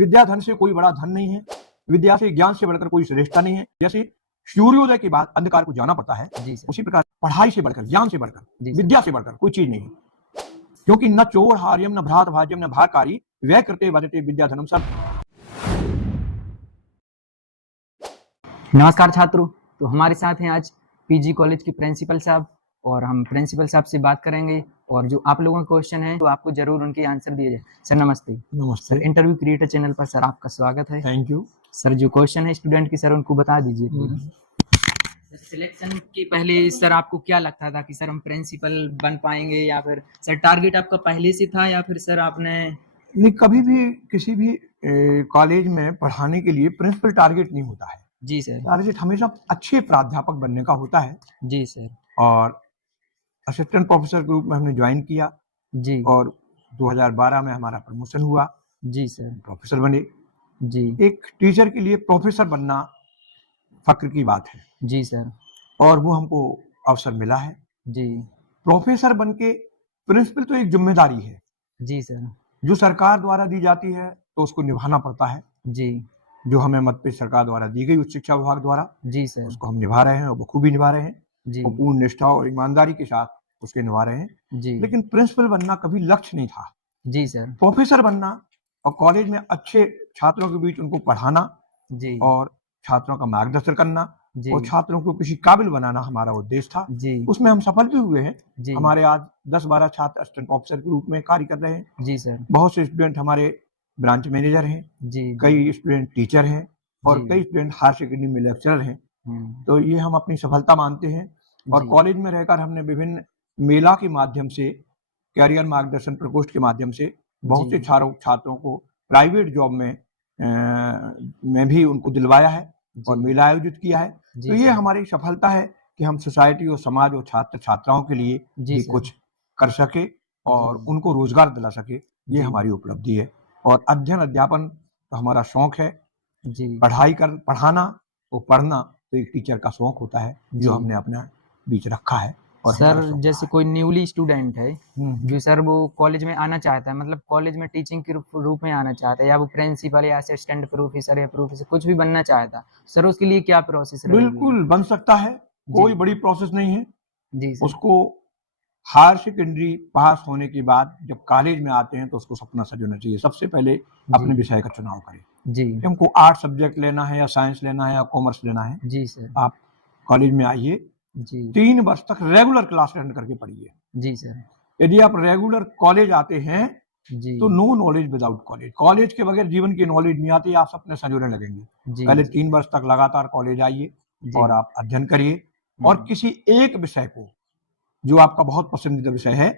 विद्या धन से कोई बड़ा धन नहीं है, विद्या से ज्ञान से बढ़कर कोई श्रेष्ठता नहीं है। जैसे सूर्योदय के बाद अंधकार को जाना पड़ता है, उसी प्रकार पढ़ाई से बढ़कर, ज्ञान से बढ़कर, विद्या से बढ़कर कोई चीज नहीं है। क्योंकि न चोर हार्यम न भ्रात भाज्यम न भारकारी व्यय करते वदते विद्या धनम सब। नमस्कार छात्रों, तो हमारे साथ हैं आज पीजी कॉलेज के प्रिंसिपल साहब और हम प्रिंसिपल साहब से बात करेंगे और जो आप लोगों के क्वेश्चन है तो आपको जरूर उनके आंसर दिए जाए। सर नमस्ते। नमस्ते सर, इंटरव्यू क्रिएटर चैनल पर सर आपका स्वागत है। थैंक यू सर, जो क्वेश्चन है स्टूडेंट की सर उनको बता दीजिए। सिलेक्शन के पहले सर आपको क्या लगता था कि सर हम प्रिंसिपल बन पाएंगे या फिर सर टारगेट आपका पहले से था या फिर सर आपने नहीं, कभी भी किसी भी कॉलेज में पढ़ाने के लिए प्रिंसिपल टारगेट नहीं होता है। जी सर। टारगेट हमेशा अच्छे प्राध्यापक बनने का होता है। जी सर। और असिस्टेंट प्रोफेसर के रूप में हमने ज्वाइन किया जी। और 2012 में हमारा प्रमोशन हुआ। जी सर। प्रोफेसर बने। जी। एक टीचर के लिए प्रोफेसर बनना फक्र की बात है। जी सर। और वो हमको अवसर मिला है। जी। प्रोफेसर बनके प्रिंसिपल तो एक जिम्मेदारी है। जी सर। जो सरकार द्वारा दी जाती है तो उसको निभाना पड़ता है। जी। जो हमें मत पे सरकार द्वारा दी गई उच्च शिक्षा विभाग द्वारा, जी सर। उसको हम निभा रहे हैं और बखूबी निभा रहे हैं। जी। और पूर्ण निष्ठा और ईमानदारी के साथ उसके निभा रहे हैं। जी। लेकिन प्रिंसिपल बनना कभी लक्ष्य नहीं था। जी सर। प्रोफेसर बनना और कॉलेज में अच्छे छात्रों के बीच उनको पढ़ाना जी। और छात्रों का मार्गदर्शन करना जी। और छात्रों को किसी काबिल बनाना हमारा उद्देश्य था। जी। उसमें हम सफल भी हुए हैं। जी। हमारे आज 10-12 छात्र असिस्टेंट प्रोफेसर के रूप में कार्य कर रहे हैं। जी सर। बहुत से स्टूडेंट हमारे ब्रांच मैनेजर हैं। जी। कई स्टूडेंट टीचर हैं और जी। कई स्टूडेंट हायर सेकेंडरी में लेक्चरर हैं। तो ये हम अपनी सफलता मानते हैं। और जी। कॉलेज में रहकर हमने विभिन्न मेला के माध्यम से, कैरियर मार्गदर्शन प्रकोष्ठ के माध्यम से बहुत से जी। छात्रों को प्राइवेट जॉब में भी उनको दिलवाया है और जी। मेला आयोजित किया है। जी तो ये सर। हमारी सफलता है कि हम सोसाइटी और समाज और छात्र छात्राओं के लिए जी भी सर। कुछ कर सके और जी। उनको रोजगार दिला सके। ये जी। हमारी उपलब्धि है। और अध्ययन अध्यापन तो हमारा शौक है। जी। पढ़ाना और पढ़ना तो एक टीचर का शौक होता है जो जी। हमने अपने बीच रखा है और सर हमारा शौक जैसे रहा कोई न्यूली स्टूडेंट है है। जो सर वो कॉलेज में आना चाहता है, मतलब कॉलेज में टीचिंग के रूप में आना चाहता है या वो प्रिंसिपल या असिस्टेंट प्रोफेसर या प्रोफेसर कुछ भी बनना चाहता है, सर उसके लिए क्या प्रोसेस रहेगी? बिल्कुल बन सकता है। कोई जी। बड़ी प्रोसेस नहीं है। जी सर। उसको हायर सेकेंडरी पास होने के बाद जब कॉलेज में आते हैं तो उसको सपना सजोना चाहिए। सबसे पहले अपने जी। विषय का चुनाव करें जी। कि हमको आर्ट सब्जेक्ट लेना है या साइंस लेना है या कॉमर्स लेना है। जी सर। आप कॉलेज में आइए, जी। 3 वर्ष तक रेगुलर क्लास अटेंड करके पढ़िए। जी सर। यदि आप रेगुलर कॉलेज आते हैं जी। तो no knowledge without college. College के बगैर जीवन की नॉलेज नहीं आती। आप सपने संजोने लगेंगे। जी। पहले 3 वर्ष तक लगातार कॉलेज आइए जी। और आप अध्ययन करिए और किसी एक विषय को, जो आपका बहुत पसंदीदा विषय है,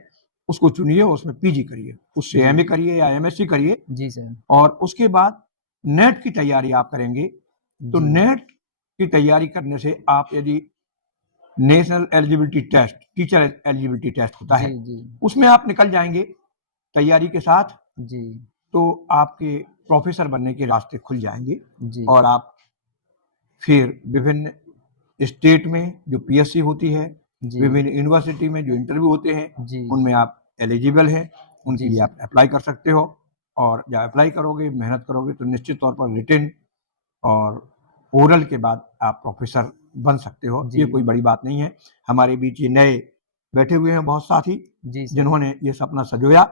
उसको चुनिए और उसमें पीजी करिए। उससे जी। एमए करिए या एमएससी करिए। जी सर। और उसके बाद नेट की तैयारी आप करेंगे तो जी। नेट की तैयारी करने से आप, यदि national eligibility test, teacher eligibility test होता है, जी। जी। उसमें आप निकल जाएंगे तैयारी के साथ, जी। तो आपके प्रोफेसर बनने के रास्ते खुल जाएंगे। जी। और आप फिर विभिन्न स्टेट में जो पीएससी होती है, जी। विभिन्न यूनिवर्सिटी में जो इंटरव्यू होते हैं, जी। उनमें आप एलिजिबल हैं, उनके जी लिए सर। आप अप्लाई कर सकते हो। और जब अप्लाई करोगे, मेहनत करोगे तो निश्चित तौर पर रिटन और ओरल के बाद आप प्रोफेसर बन सकते हो। जी। ये कोई बड़ी बात नहीं है। हमारे बीच ये नए बैठे हुए हैं बहुत साथी जी सर। जिन्होंने ये सपना संजोया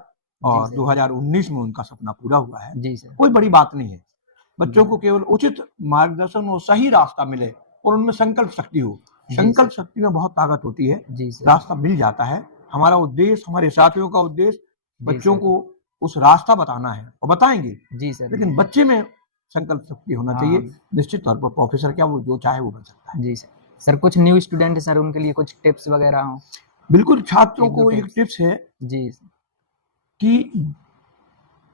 और सर। 2019 में उनका सपना पूरा हुआ है। जी सर। कोई बड़ी बात नहीं है। बच्चों को केवल उचित मार्गदर्शन और सही रास्ता मिले और उनमें संकल्प शक्ति हो। जी संकल्प सर। शक्ति में बहुत ताकत होती है। जी सर। रास्ता मिल जाता है। हमारा उद्देश्य, हमारे साथियों का उद्देश्य जी बच्चों सर। को उस रास्ता बताना है और बताएंगे। जी सर। लेकिन बच्चे में संकल्प शक्ति होना हाँ। चाहिए। निश्चित तौर पर प्रोफेसर क्या, वो जो चाहे वो बन सकता है। जी सर। सर कुछ न्यू स्टूडेंट है सर, उनके लिए कुछ टिप्स वगैरह हो? बिल्कुल, छात्रों एक दो को एक टिप्स है जी। कि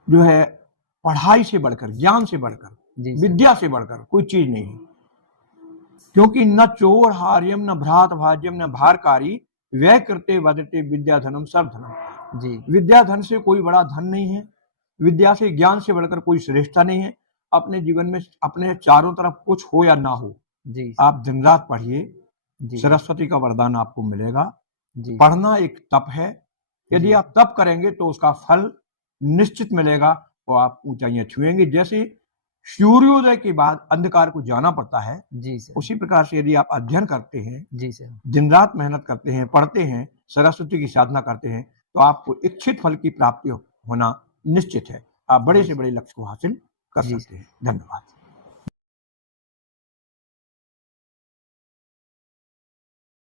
जो है, पढ़ाई से बढ़कर, ज्ञान से बढ़कर, जी सर। विद्या से बढ़कर कोई चीज नहीं है। क्योंकि न चोर हार्यम न भ्रात भाज्यम न भारकारी व्यय करते वदते विद्या धनम सब धनम। जी। विद्या धन से कोई बड़ा धन नहीं है। विद्या से, ज्ञान से बढ़कर कोई श्रेष्ठता नहीं है। अपने जीवन में अपने चारों तरफ कुछ हो या ना हो, जी। आप दिन रात पढ़िए। जी। सरस्वती का वरदान आपको मिलेगा। जी। पढ़ना एक तप है। यदि जी। आप तप करेंगे तो उसका फल निश्चित मिलेगा। वो आप ऊंचाइयां छुएंगे। जैसे सूर्योदय के बाद अंधकार को जाना पड़ता है, जी सर। उसी प्रकार से यदि आप अध्ययन करते हैं, जी सर। दिन रात मेहनत करते हैं, पढ़ते हैं, सरस्वती की साधना करते हैं, तो आपको इच्छित फल की प्राप्ति होना निश्चित है। आप बड़े से बड़े लक्ष्य को हासिल कर सकते हैं। धन्यवाद।